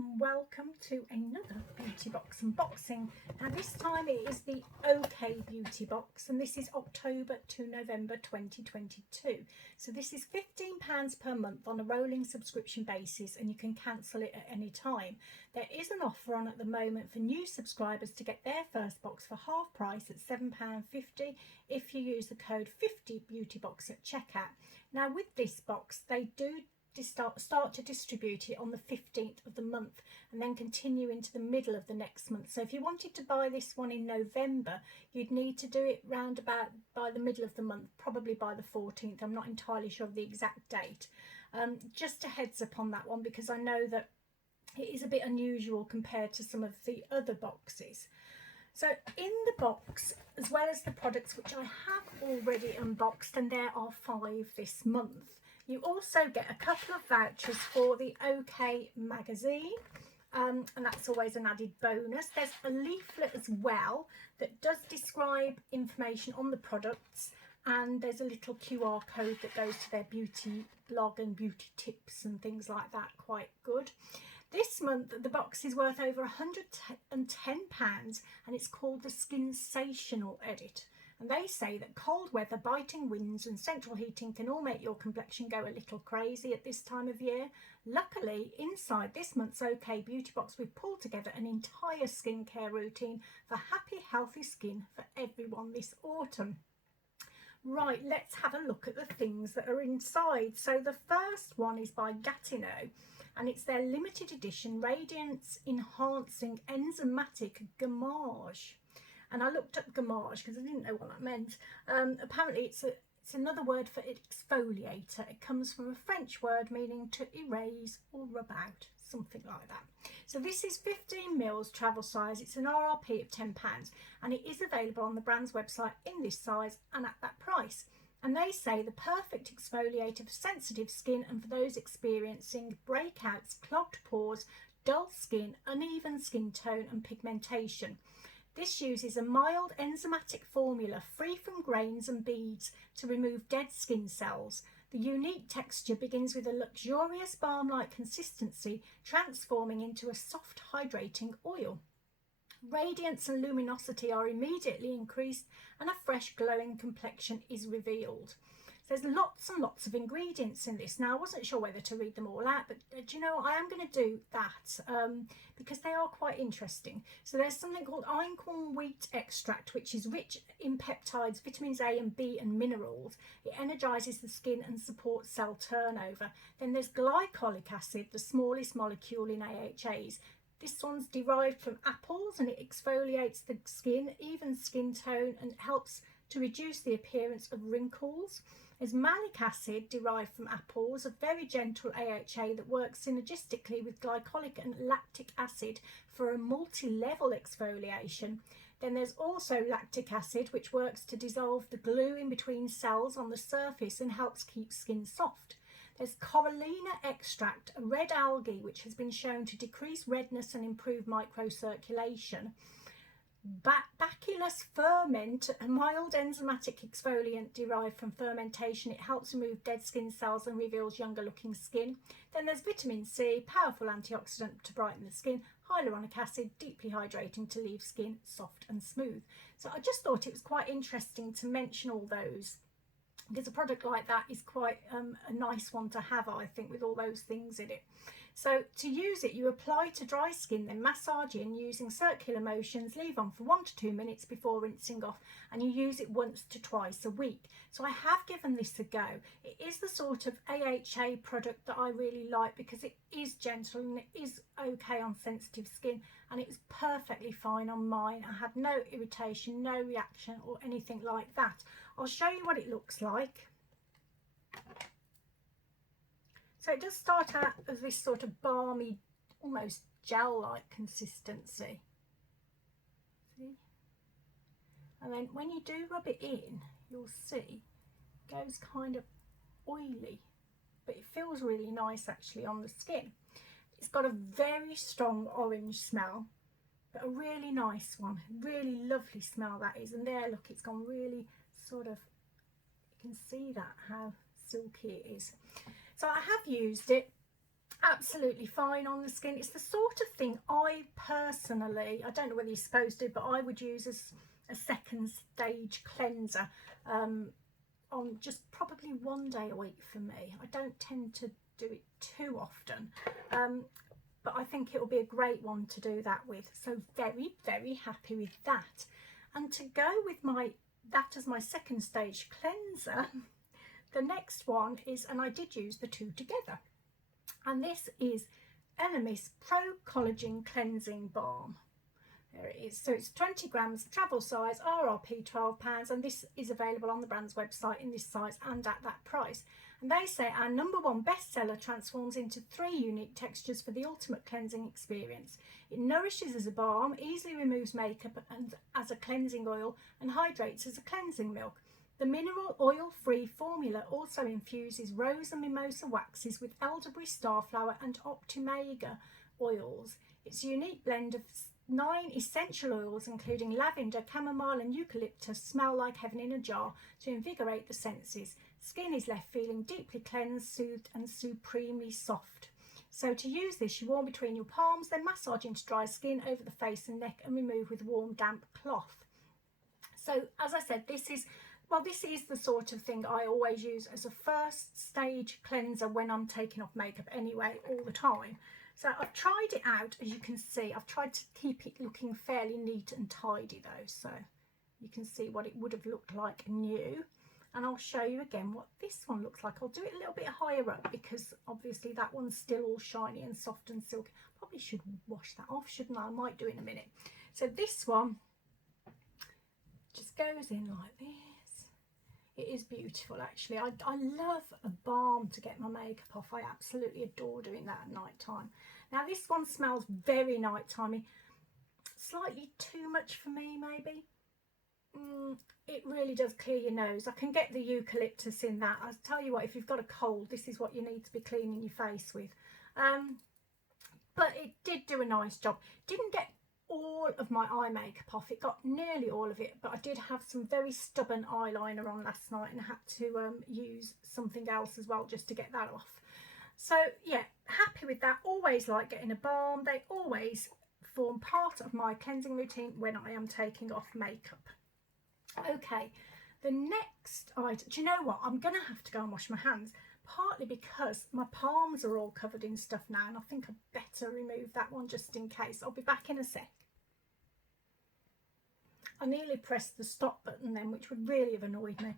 and welcome to another beauty box unboxing. Now this time it is the OK Beauty box, and this is October to November 2022. So this is £15 per month on a rolling subscription basis, and you can cancel it at any time. There is an offer on at the moment for new subscribers to get their first box for half price at £7.50 if you use the code 50BeautyBox at checkout. Now with this box, they do start to distribute it on the 15th of the month and then continue into the middle of the next month. So if you wanted to buy this one in November, you'd need to do it round about by the middle of the month, probably by the 14th. I'm not entirely sure of the exact date. Just a heads up on that one, because I know that it is a bit unusual compared to some of the other boxes. So in the box, as well as the products which I have already unboxed, and there are 5 this month, you also get a couple of vouchers for the OK magazine, and that's always an added bonus. There's a leaflet as well that does describe information on the products, and there's a little QR code that goes to their beauty blog and beauty tips and things like that. Quite good. This month the box is worth over £110, and it's called the Skinsational edit. And they say that cold weather, biting winds and central heating can all make your complexion go a little crazy at this time of year. Luckily, inside this month's OK Beauty box, we've pulled together an entire skincare routine for happy, healthy skin for everyone this autumn. Right, let's have a look at the things that are inside. So the first one is by Gatino, and it's their limited edition Radiance Enhancing Enzymatic Gommage. And I looked up gommage because I didn't know what that meant. Apparently it's another word for exfoliator. It comes from a French word meaning to erase or rub out, something like that. So this is 15ml travel size. It's an RRP of £10, and it is available on the brand's website in this size and at that price. And they say the perfect exfoliator for sensitive skin and for those experiencing breakouts, clogged pores, dull skin, uneven skin tone and pigmentation. This uses a mild enzymatic formula free from grains and beads to remove dead skin cells. The unique texture begins with a luxurious balm-like consistency, transforming into a soft hydrating oil. Radiance and luminosity are immediately increased, and a fresh glowing complexion is revealed. There's lots and lots of ingredients in this. Now, I wasn't sure whether to read them all out, but do you know, I am going to do that because they are quite interesting. So there's something called einkorn wheat extract, which is rich in peptides, vitamins A and B and minerals. It energises the skin and supports cell turnover. Then there's glycolic acid, the smallest molecule in AHAs. This one's derived from apples, and it exfoliates the skin, evens skin tone, and helps to reduce the appearance of wrinkles. There's malic acid derived from apples, a very gentle AHA that works synergistically with glycolic and lactic acid for a multi-level exfoliation. Then there's also lactic acid, which works to dissolve the glue in between cells on the surface and helps keep skin soft. There's corallina extract, a red algae which has been shown to decrease redness and improve microcirculation. Bacillus ferment, a mild enzymatic exfoliant derived from fermentation. It helps remove dead skin cells and reveals younger looking skin. Then there's vitamin C, powerful antioxidant to brighten the skin. Hyaluronic acid, deeply hydrating to leave skin soft and smooth. So I just thought it was quite interesting to mention all those, because a product like that is quite a nice one to have, I think, with all those things in it. So to use it, you apply to dry skin, then massage in using circular motions, leave on for 1 to 2 minutes before rinsing off, and you use it once to twice a week. So I have given this a go. It is the sort of AHA product that I really like because it is gentle and it is okay on sensitive skin, and it was perfectly fine on mine. I had no irritation, no reaction or anything like that. I'll show you what it looks like. So it does start out as this sort of balmy, almost gel-like consistency. See? And then when you do rub it in, you'll see it goes kind of oily, but it feels really nice actually on the skin. It's got a very strong orange smell, but a really nice one. Really lovely smell that is. And there, look, it's gone really sort of, you can see that, how silky it is. So I have used it absolutely fine on the skin. It's the sort of thing I personally, I don't know whether you're supposed to, but I would use as a second stage cleanser on just probably 1 day a week for me. I don't tend to do it too often, but I think it will be a great one to do that with. So very, very happy with that. And to go with that as my second stage cleanser, the next one is, and I did use the two together, and this is Elemis Pro Collagen Cleansing Balm. There it is. So it's 20 grams, travel size, RRP £12, and this is available on the brand's website in this size and at that price. And they say our #1 bestseller transforms into 3 unique textures for the ultimate cleansing experience. It nourishes as a balm, easily removes makeup and as a cleansing oil, and hydrates as a cleansing milk. The mineral oil-free formula also infuses rose and mimosa waxes with elderberry, starflower and optimega oils. Its unique blend of 9 essential oils, including lavender, chamomile and eucalyptus, smell like heaven in a jar to invigorate the senses. Skin is left feeling deeply cleansed, soothed and supremely soft. So to use this, you warm between your palms, then massage into dry skin over the face and neck and remove with warm damp cloth. So as I said, this is the sort of thing I always use as a first stage cleanser when I'm taking off makeup anyway, all the time. So I've tried it out, as you can see. I've tried to keep it looking fairly neat and tidy though, so you can see what it would have looked like new. And I'll show you again what this one looks like. I'll do it a little bit higher up because obviously that one's still all shiny and soft and silky. Probably should wash that off, shouldn't I? I might do it in a minute. So this one just goes in like this. It is beautiful actually. I love a balm to get my makeup off. I absolutely adore doing that at night time. Now this one smells very night-timey. Slightly too much for me maybe. It really does clear your nose. I can get the eucalyptus in that. I'll tell you what, if you've got a cold, this is what you need to be cleaning your face with. But it did do a nice job. Didn't get all of my eye makeup off. It got nearly all of it, but I did have some very stubborn eyeliner on last night and had to use something else as well just to get that off. So yeah, happy with that. Always like getting a balm. They always form part of my cleansing routine when I am taking off makeup. Okay, the next item, do you know what, I'm gonna have to go and wash my hands, partly because my palms are all covered in stuff now, and I think I'd better remove that one just in case. I'll be back in a sec. I nearly pressed the stop button then, which would really have annoyed me.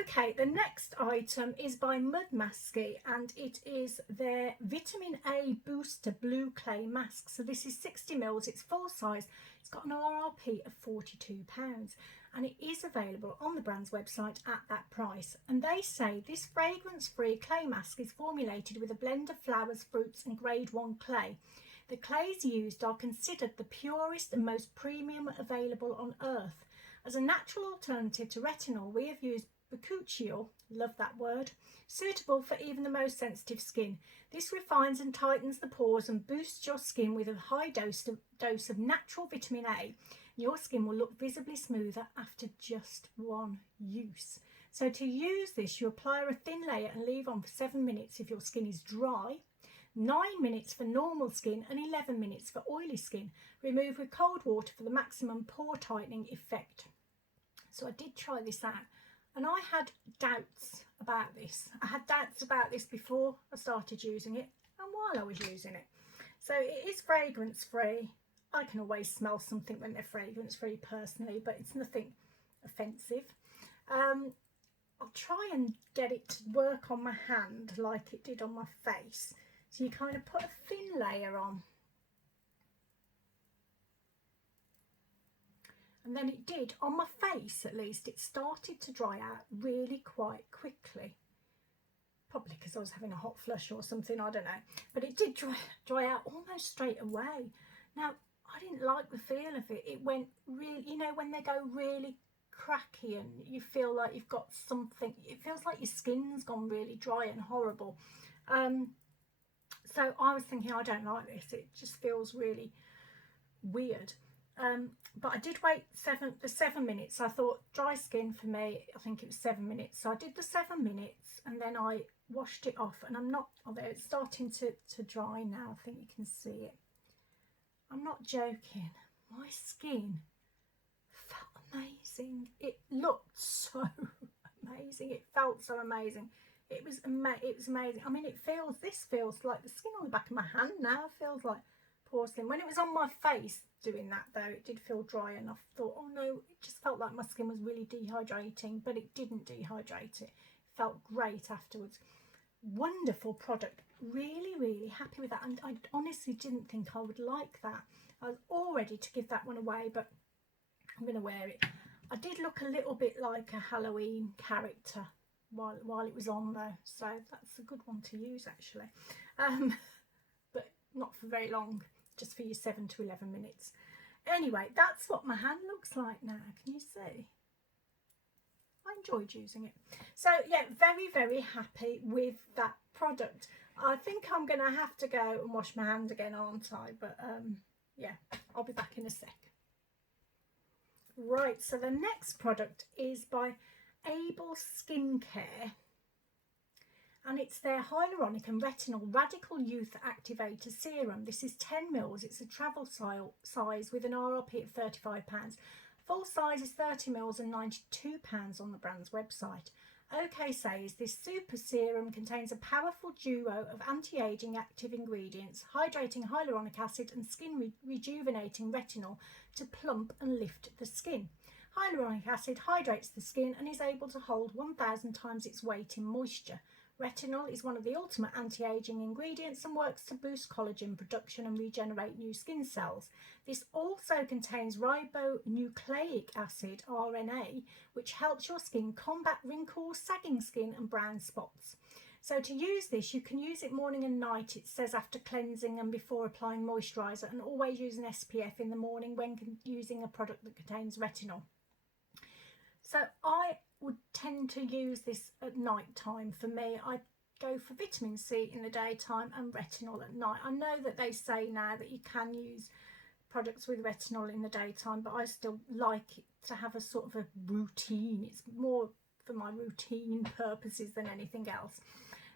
Okay, the next item is by Masky, and it is their Vitamin A Booster Blue Clay Mask. So this is 60 mils, it's full size, it's got an RRP of £42, and it is available on the brand's website at that price. And they say this fragrance-free clay mask is formulated with a blend of flowers, fruits and grade 1 clay. The clays used are considered the purest and most premium available on earth. As a natural alternative to retinol, we have used bakuchiol, love that word, suitable for even the most sensitive skin. This refines and tightens the pores and boosts your skin with a high dose of natural vitamin A. Your skin will look visibly smoother after just one use. So to use this, you apply a thin layer and leave on for 7 minutes if your skin is dry, 9 minutes for normal skin and 11 minutes for oily skin. Remove with cold water for the maximum pore tightening effect. So I did try this out and I had doubts about this. I had doubts about this before I started using it and while I was using it. So it is fragrance free. I can always smell something when they're fragrance free personally, but it's nothing offensive. I'll try and get it to work on my hand like it did on my face. So you kind of put a thin layer on. And then it did, on my face at least, it started to dry out really quite quickly. Probably because I was having a hot flush or something, I don't know. But it did dry out almost straight away. Now, I didn't like the feel of it. It went really, you know, when they go really cracky and you feel like you've got something, it feels like your skin's gone really dry and horrible. So I was thinking, I don't like this. It just feels really weird. But I did wait the 7 minutes. I thought dry skin for me, I think it was 7 minutes. So I did the 7 minutes and then I washed it off, and I'm not, oh, there, it's starting to dry now. I think you can see it. I'm not joking. My skin felt amazing. It looked so amazing. It felt so amazing. It was amazing. I mean, this feels like the skin on the back of my hand now feels like porcelain. When it was on my face doing that though, it did feel dry, and I thought, oh no, it just felt like my skin was really dehydrating, but it didn't dehydrate it. It felt great afterwards. Wonderful product. Really, really happy with that, and I honestly didn't think I would like that. I was all ready to give that one away, but I'm going to wear it. I did look a little bit like a Halloween character while it was on though, so that's a good one to use actually, but not for very long, just for your 7 to 11 minutes. Anyway, that's what my hand looks like now. Can you see? I enjoyed using it. So yeah, very, very happy with that product. I think I'm going to have to go and wash my hand again, aren't I? But yeah, I'll be back in a sec. Right, so the next product is by Able Skincare, and it's their Hyaluronic and Retinol Radical Youth Activator Serum. This is 10 mils. It's a travel size with an RRP of £35. Full size is 30 mils and £92 on the brand's website. OK says this super serum contains a powerful duo of anti-aging active ingredients, hydrating hyaluronic acid and skin rejuvenating retinol to plump and lift the skin. Hyaluronic acid hydrates the skin and is able to hold 1,000 times its weight in moisture. Retinol is one of the ultimate anti-aging ingredients and works to boost collagen production and regenerate new skin cells. This also contains ribonucleic acid, RNA, which helps your skin combat wrinkles, sagging skin and brown spots. So to use this, you can use it morning and night, it says, after cleansing and before applying moisturiser, and always use an SPF in the morning when using a product that contains retinol. So I would tend to use this at night time. For me, I go for vitamin C in the daytime and retinol at night. I know that they say now that you can use products with retinol in the daytime, but I still like it to have a sort of a routine. It's more for my routine purposes than anything else.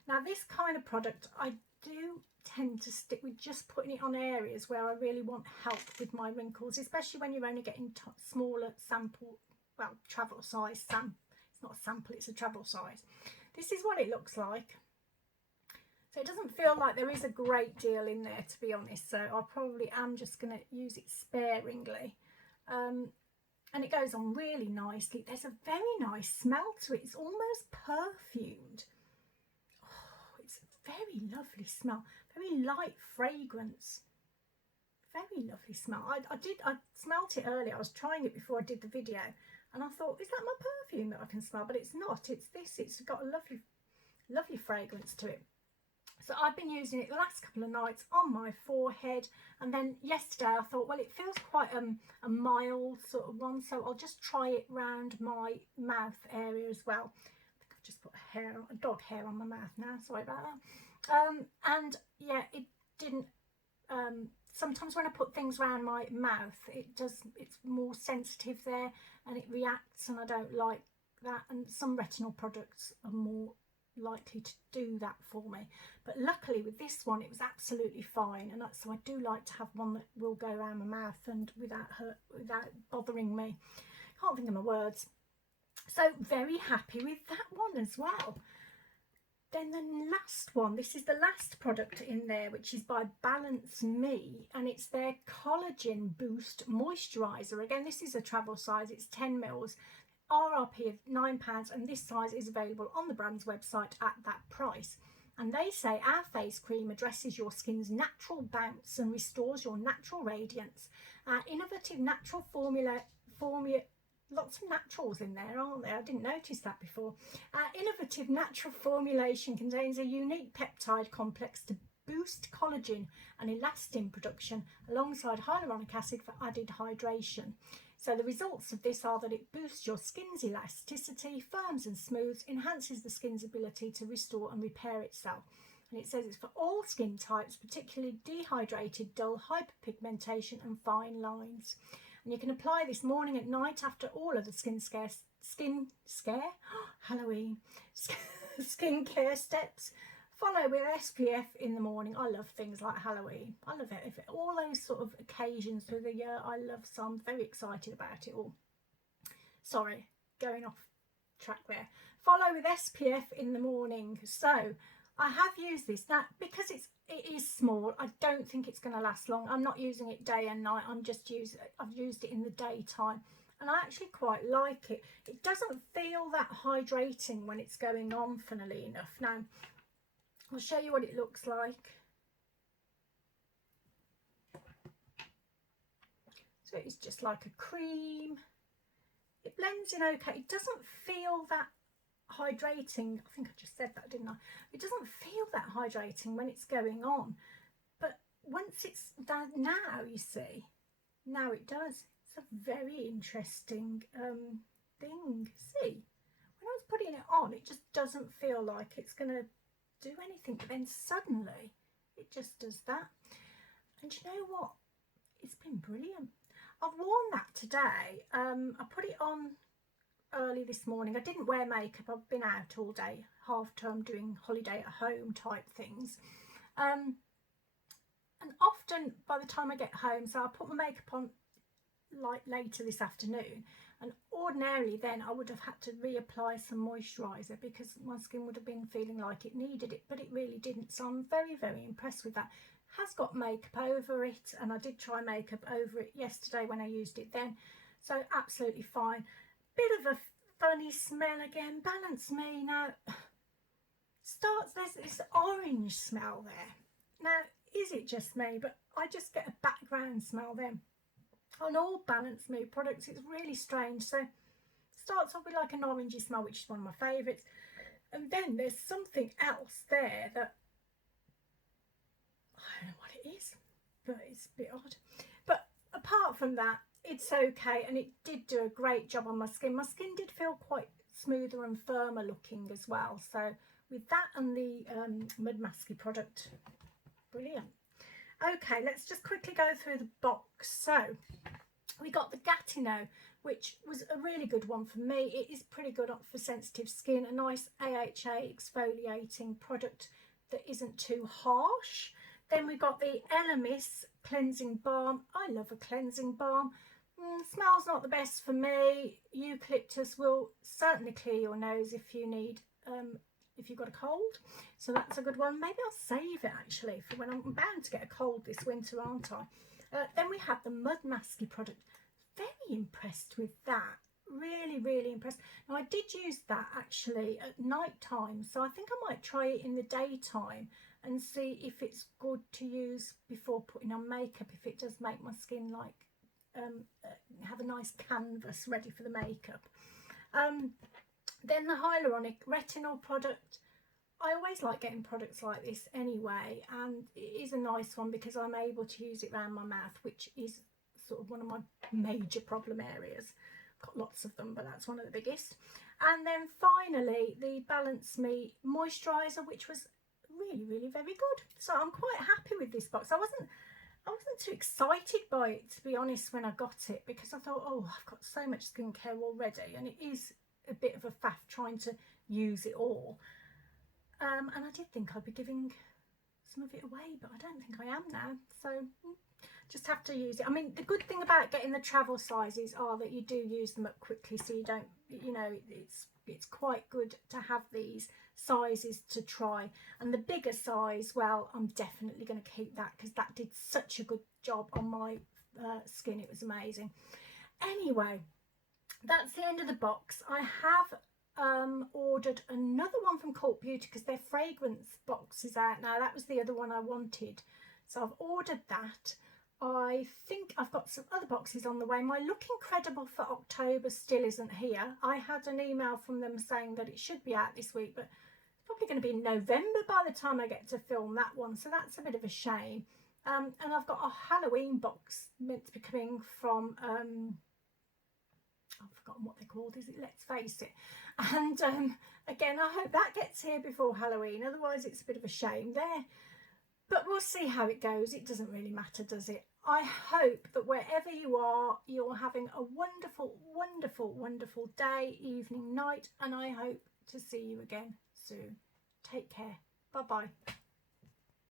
Now this kind of product, I do tend to stick with just putting it on areas where I really want help with my wrinkles, especially when you're only getting smaller sample, well, travel size sample. It's not a sample, it's a travel size. This is what it looks like. So it doesn't feel like there is a great deal in there, to be honest, so I probably am just going to use it sparingly. And it goes on really nicely. There's a very nice smell to it. It's almost perfumed. Oh, it's a very lovely smell. Very light fragrance. Very lovely smell. I smelt it earlier. I was trying it before I did the video, and I thought, is that my perfume that I can smell? But it's not. It's this. It's got a lovely, lovely fragrance to it. So I've been using it the last couple of nights on my forehead, and then yesterday I thought, well, it feels quite a mild sort of one, so I'll just try it round my mouth area as well. I think I've just put a dog hair on my mouth now, sorry about that. And yeah, it didn't, sometimes when I put things around my mouth, it's more sensitive there and it reacts, and I don't like that, and some retinol products are more likely to do that for me, but luckily with this one it was absolutely fine, and so I do like to have one that will go around my mouth and without bothering me. Can't think of my words. So very happy with that one as well. Then the last one, this is the last product in there, which is by Balance Me, and it's their Collagen Boost Moisturiser. Again, this is a travel size, it's 10 mils. RRP of £9, and this size is available on the brand's website at that price. And they say our face cream addresses your skin's natural bounce and restores your natural radiance. Innovative natural formula, lots of naturals in there, aren't there? I didn't notice that before. Innovative natural formulation contains a unique peptide complex to boost collagen and elastin production alongside hyaluronic acid for added hydration. So the results of this are that it boosts your skin's elasticity, firms and smooths, enhances the skin's ability to restore and repair itself. And it says it's for all skin types, particularly dehydrated, dull, hyperpigmentation and fine lines. And you can apply this morning and night after all of the Halloween skincare steps. Follow with SPF in the morning. I love things like Halloween. I love it. All those sort of occasions through the year, I love, so I'm very excited about it all. Sorry, going off track there. Follow with SPF in the morning. So I have used this now because it is small. I don't think it's going to last long. I'm not using it day and night. I've used it in the daytime, and I actually quite like it. It doesn't feel that hydrating when it's going on, funnily enough. Now I'll show you what it looks like. So it's just like a cream. It blends in okay. It doesn't feel that hydrating. I think I just said that, didn't I? It doesn't feel that hydrating when it's going on, but once it's done, now you see, now it does. It's a very interesting thing. See, when I was putting it on, it just doesn't feel like it's going to do anything, but then suddenly it just does that. And you know what, it's been brilliant. I've worn that today. I put it on early this morning. I didn't wear makeup. I've been out all day, half term, doing holiday at home type things, and often by the time I get home, so I'll put my makeup on like later this afternoon, and ordinarily then I would have had to reapply some moisturiser because my skin would have been feeling like it needed it, but it really didn't. So I'm very, very impressed with that. Has got makeup over it, and I did try makeup over it yesterday when I used it then, so absolutely fine. Bit of a funny smell again. Balance Me now there's this orange smell there. Now, is it just me, but I just get a background smell then on all Balance Me products. It's really strange. So starts off with like an orangey smell, which is one of my favourites, and then there's something else there that I don't know what it is, but it's a bit odd. But apart from that, it's okay, and it did do a great job on my skin. My skin did feel quite smoother and firmer looking as well. So with that and the Masky product, brilliant. Okay, let's just quickly go through the box. So we got the Gatino, which was a really good one for me. It is pretty good for sensitive skin. A nice AHA exfoliating product that isn't too harsh. Then we got the Elemis cleansing balm. I love a cleansing balm. Smells not the best for me. Eucalyptus will certainly clear your nose if you need, if you've got a cold. So that's a good one. Maybe I'll save it actually for when I'm bound to get a cold this winter, aren't I? Then we have the Masky product. Very impressed with that. Really, really impressed. Now I did use that actually at night time, so I think I might try it in the daytime and see if it's good to use before putting on makeup, if it does make my skin like have a nice canvas ready for the makeup. Then the hyaluronic retinol product. I always like getting products like this anyway, and it is a nice one because I'm able to use it around my mouth, which is sort of one of my major problem areas. I've got lots of them, but that's one of the biggest. And then finally the Balance Me moisturiser, which was really, really very good. So I'm quite happy with this box. I wasn't too excited by it, to be honest, when I got it, because I thought, oh, I've got so much skincare already, and it is a bit of a faff trying to use it all. And I did think I'd be giving some of it away, but I don't think I am now. So just have to use it. I mean, the good thing about getting the travel sizes are that you do use them up quickly, so you don't, you know, it's quite good to have these sizes to try. And the bigger size, well, I'm definitely going to keep that because that did such a good job on my skin. It was amazing. Anyway, that's the end of the box. I have ordered another one from Cult Beauty because their fragrance box is out now. That was the other one I wanted, so I've ordered that. I think I've got some other boxes on the way. My Look Incredible for October still isn't here. I had an email from them saying that it should be out this week, but it's probably going to be in November by the time I get to film that one, so that's a bit of a shame. And I've got a Halloween box meant to be coming from I've forgotten what they're called, is it Let's Face It? And again, I hope that gets here before Halloween, otherwise it's a bit of a shame there. But we'll see how it goes. It doesn't really matter, does it? I hope that wherever you are, you're having a wonderful, wonderful, wonderful day, evening, night, and I hope to see you again soon. Take care. Bye-bye.